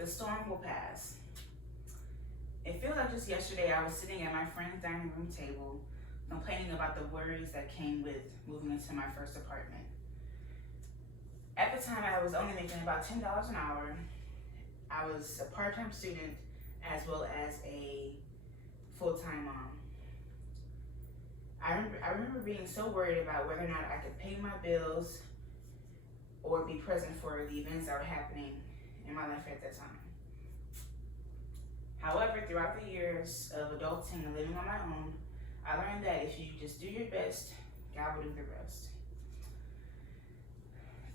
the storm will pass. It feels like just yesterday I was sitting at my friend's dining room table complaining about the worries that came with moving into my first apartment. At the time, I was only making about $10 an hour. I was a part-time student as well as a full-time mom. I remember being so worried about whether or not I could pay my bills or be present for the events that were happening in my life at that time. However, throughout the years of adulting and living on my own, I learned that if you just do your best, God will do the rest.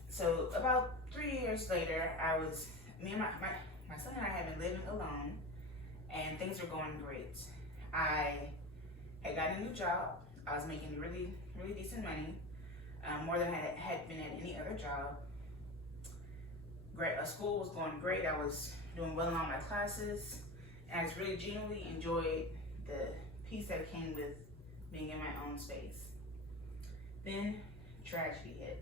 So about 3 years later, me and my son and I had been living alone, and things were going great. I had gotten a new job. I was making really, really decent money, more than I had been at any other job. School was going great. I was doing well in all my classes, and I just really genuinely enjoyed the peace that came with being in my own space. Then tragedy hit.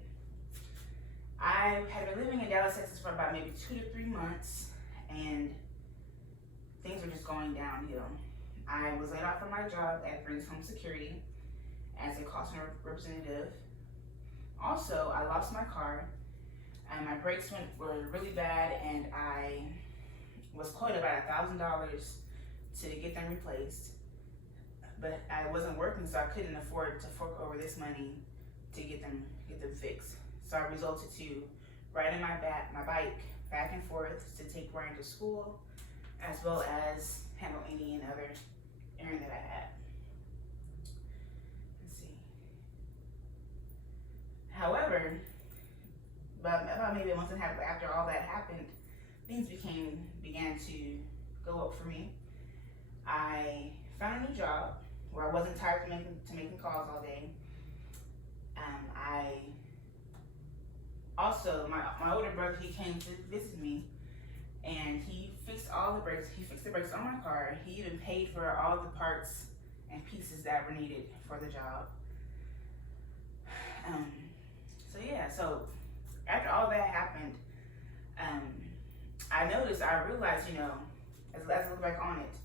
I had been living in Dallas, Texas for about maybe 2 to 3 months, and things were just going downhill. I was laid off from my job at Brings Home Security as a call center representative. Also, I lost my car, and my brakes were really bad, and I was quoted about $1,000 to get them replaced. But I wasn't working, so I couldn't afford to fork over this money to get them fixed. So I resulted to riding my bike back and forth to take Ryan to school, as well as handle any and other errand that I had. Let's see. However, about maybe a month and a half after all that happened, things began to go up for me. I found a new job where I wasn't tired to making calls all day. My older brother, he came to visit me, and he fixed all the brakes. He fixed the brakes on my car. He even paid for all the parts and pieces that were needed for the job. So after all that happened, I realized, as I look back on it,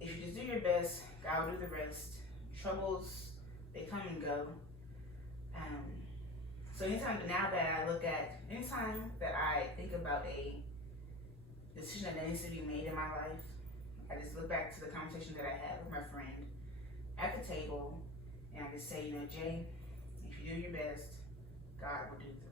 if you just do your best, God will do the rest. Troubles, they come and go. So anytime that I think about a decision that needs to be made in my life, I just look back to the conversation that I had with my friend at the table, and I just say, Jay, if you do your best, God will do the